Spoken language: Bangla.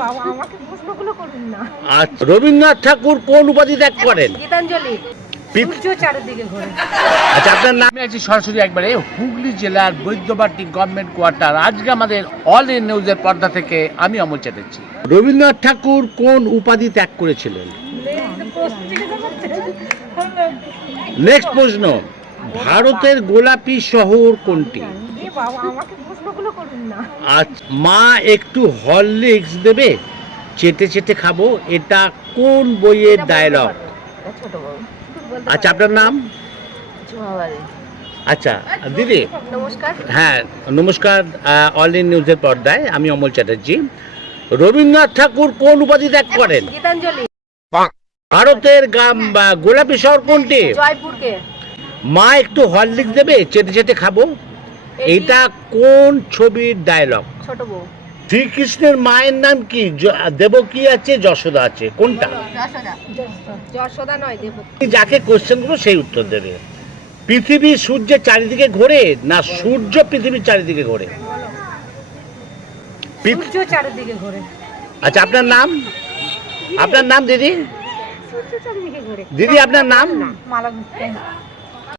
বাবা আমাকে প্রশ্নগুলো করুন না। আচ্ছা, রবীন্দ্রনাথ ঠাকুর কোন উপাধি ত্যাগ করেন? গীতাঞ্জলি। সূর্য চারিদিকে ঘোরে। আচ্ছা, আপনার নাম? আমি আছি সরাসরি একবারে হুগলি জেলার বৈদ্যবাটী গভর্নমেন্ট কোয়ার্টার। আজকে আমাদের অল ইন নিউজের পর্দা থেকে আমি অমল চ্যাটার্জি। রবীন্দ্রনাথ ঠাকুর কোন উপাধি ত্যাগ করেছিলেন? নেক্সট প্রশ্ন, ভারতের গোলাপি শহর কোনটি? বাবা আমাকে প্রশ্নগুলো করুন না। আচ্ছা, মা একটু হরলিক্স দেবে, চেটে চেটে খাবো, এটা কোন বইয়ের ডায়লগ? ছোট বাবু। আচ্ছা, আপনার নাম? আচ্ছা দিদি, নমস্কার। হ্যাঁ নমস্কার, অল ইন নিউজের পর্দায় আমি অমল চ্যাটার্জি। রবীন্দ্রনাথ ঠাকুর কোন উপাধি ত্যাগ করেন? গীতাঞ্জলি। ভারতের গোলাপি শহর কোনটি? জয়পুরকে। মা একটু হরলিক্স দেবে, চেটে চেটে খাবো, এটা কোন ছবির ডায়লগ? ছোট বউ। শ্রীকৃষ্ণের মায়ের নাম কি? দেবকী আছে, যশোদা আছে, কোনটা? যশোদা। যশোদা নয়, দেবকী। যাকে কোশ্চেন গুলো সেই উত্তর দেবে। পৃথিবী সূর্যের চারিদিকে ঘোরে না সূর্য পৃথিবীর চারিদিকে ঘোরে? সূর্য চারিদিকে ঘোরে। আচ্ছা, আপনার নাম? আপনার নাম দিদি? সূর্য চারিদিকে ঘোরে। দিদি আপনার নাম? মালা গুপ্তা।